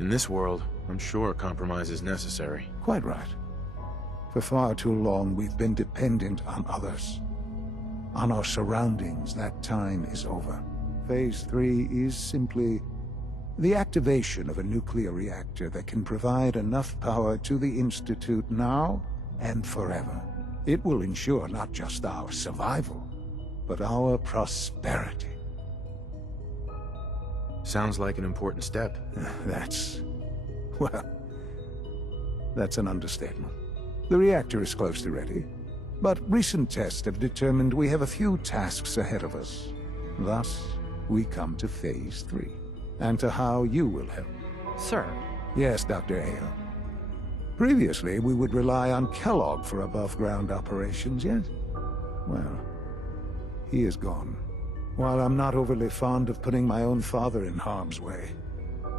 In this world, I'm sure compromise is necessary. Quite right. For far too long, we've been dependent on others. On our surroundings. That time is over. Phase 3 is simply the activation of a nuclear reactor that can provide enough power to the Institute now and forever. It will ensure not just our survival, but our prosperity. Sounds like an important step. Well, that's an understatement. The reactor is close to ready, but recent tests have determined we have a few tasks ahead of us. Thus, we come to Phase 3, and to how you will help. Sir. Yes, Dr. Ayo. Previously, we would rely on Kellogg for above-ground operations, yes? Well, he is gone. While I'm not overly fond of putting my own father in harm's way,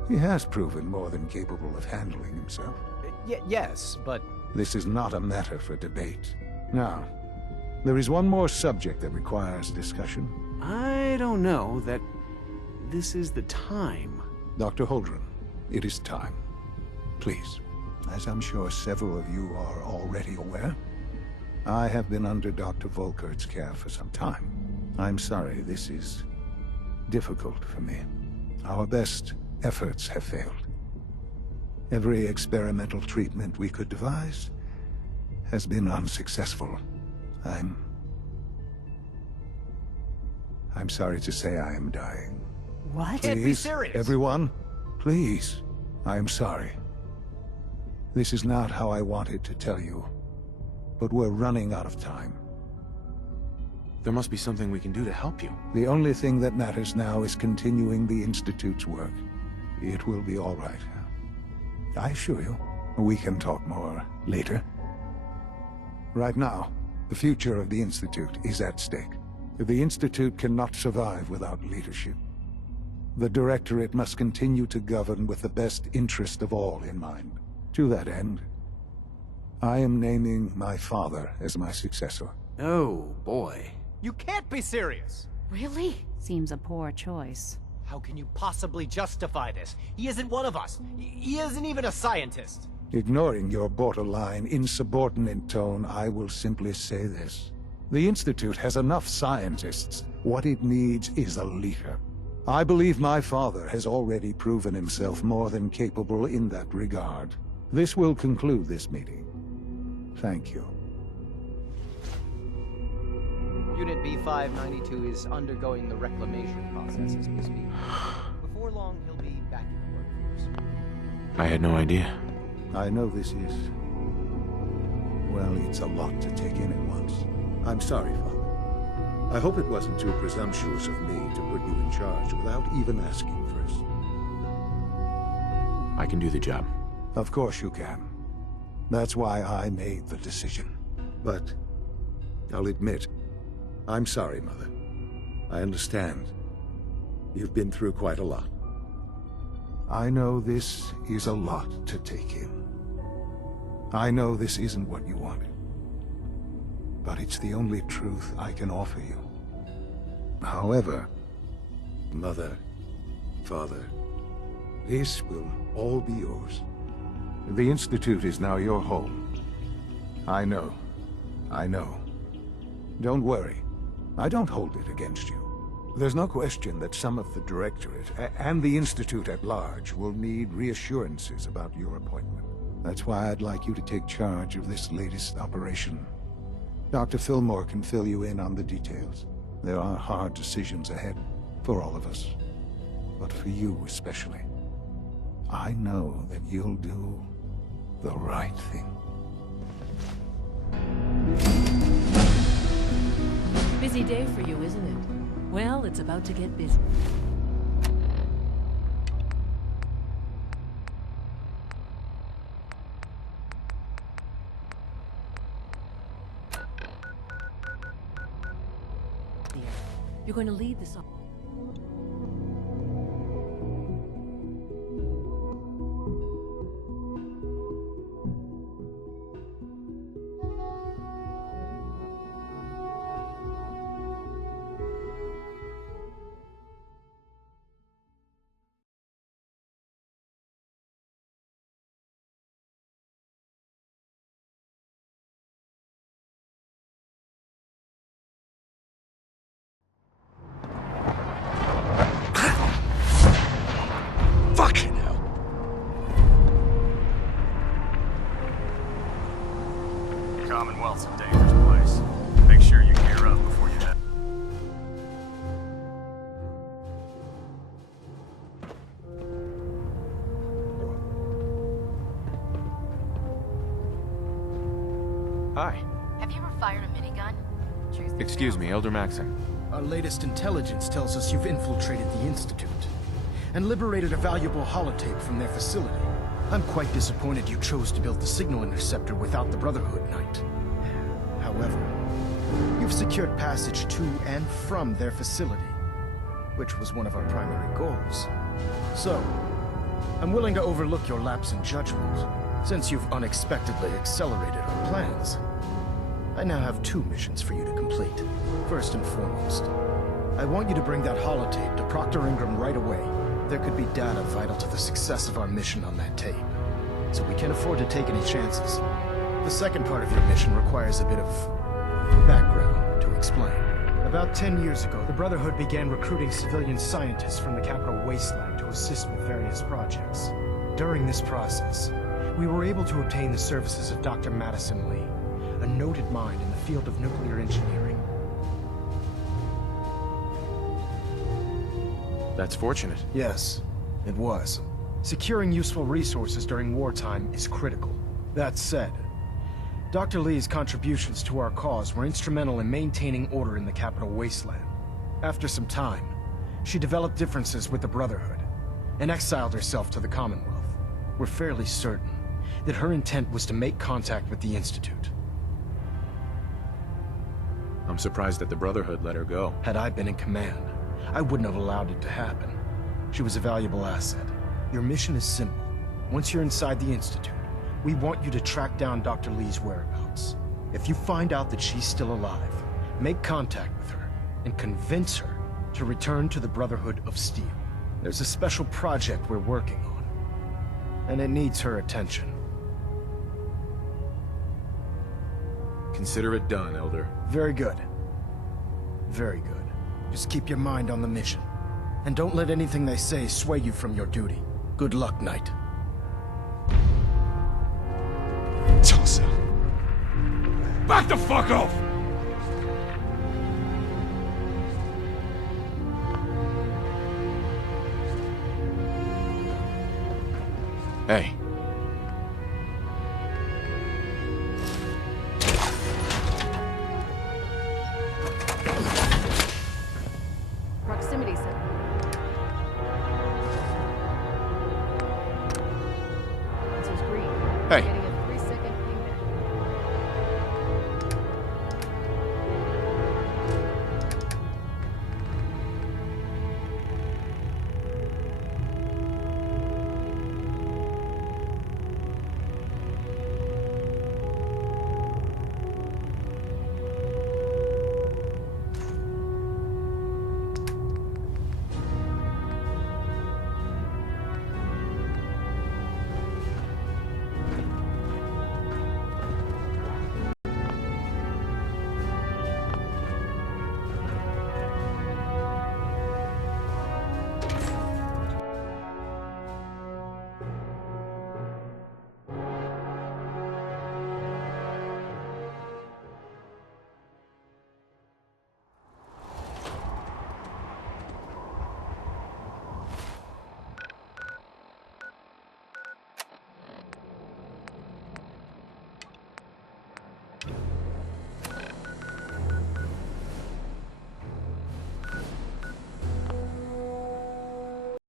he has proven more than capable of handling himself. Yes, but... This is not a matter for debate. Now, there is one more subject that requires discussion. I don't know that this is the time. Dr. Holdren, it is time. Please, as I'm sure several of you are already aware, I have been under Dr. Volkert's care for some time. I'm sorry, this is difficult for me. Our best efforts have failed. Every experimental treatment we could devise has been unsuccessful. I'm sorry to say I am dying. What? Please, Can't be serious. everyone, please. I am sorry. This is not how I wanted to tell you, but we're running out of time. There must be something we can do to help you. The only thing that matters now is continuing the Institute's work. It will be all right. I assure you, we can talk more later. Right now, the future of the Institute is at stake. The Institute cannot survive without leadership. The Directorate must continue to govern with the best interest of all in mind. To that end, I am naming my father as my successor. Oh, boy. You can't be serious! Really? Seems a poor choice. How can you possibly justify this? He isn't one of us. He isn't even a scientist. Ignoring your borderline, insubordinate tone, I will simply say this. The Institute has enough scientists. What it needs is a leader. I believe my father has already proven himself more than capable in that regard. This will conclude this meeting. Thank you. Unit B592 is undergoing the reclamation process as we speak. Before long, he'll be back in the workforce. I had no idea. I know this is... well, it's a lot to take in at once. I'm sorry, Father. I hope it wasn't too presumptuous of me to put you in charge without even asking first. I can do the job. Of course you can. That's why I made the decision. But I'll admit, I'm sorry, Mother. I understand. You've been through quite a lot. I know this is a lot to take in. I know this isn't what you wanted. But it's the only truth I can offer you. However, Mother, Father, this will all be yours. The Institute is now your home. I know. I know. Don't worry. I don't hold it against you. There's no question that some of the Directorate, and the Institute at large, will need reassurances about your appointment. That's why I'd like you to take charge of this latest operation. Dr. Fillmore can fill you in on the details. There are hard decisions ahead, for all of us. But for you especially. I know that you'll do the right thing. Busy day for you, isn't it? Well, it's about to get busy. You're going to lead this off. Hi. Have you ever fired a minigun? Truth or Excuse dare? me, Elder Maxon. Our latest intelligence tells us you've infiltrated the Institute and liberated a valuable holotape from their facility. I'm quite disappointed you chose to build the signal interceptor without the Brotherhood Knight. However, you've secured passage to and from their facility, which was one of our primary goals. So, I'm willing to overlook your lapse in judgment, since you've unexpectedly accelerated our plans. I now have 2 missions for you to complete. First and foremost, I want you to bring that holotape to Proctor Ingram right away. There could be data vital to the success of our mission on that tape, so we can't afford to take any chances. The second part of your mission requires a bit of background to explain. About 10 years ago, the Brotherhood began recruiting civilian scientists from the capital wasteland to assist with various projects. During this process, we were able to obtain the services of Dr. Madison Lee, a noted mind in the field of nuclear engineering. That's fortunate. Yes, it was. Securing useful resources during wartime is critical. That said, Dr. Lee's contributions to our cause were instrumental in maintaining order in the capital wasteland. After some time, she developed differences with the Brotherhood and exiled herself to the Commonwealth. We're fairly certain that her intent was to make contact with the Institute. I'm surprised that the Brotherhood let her go. Had I been in command, I wouldn't have allowed it to happen. She was a valuable asset. Your mission is simple. Once you're inside the Institute, we want you to track down Dr. Lee's whereabouts. If you find out that she's still alive, make contact with her and convince her to return to the Brotherhood of Steel. There's a special project we're working on, and it needs her attention. Consider it done, Elder. Very good. Very good. Just keep your mind on the mission. And don't let anything they say sway you from your duty. Good luck, Knight. Tulsa. Back the fuck off! Hey. Proximity set. This is green. Hey. Getting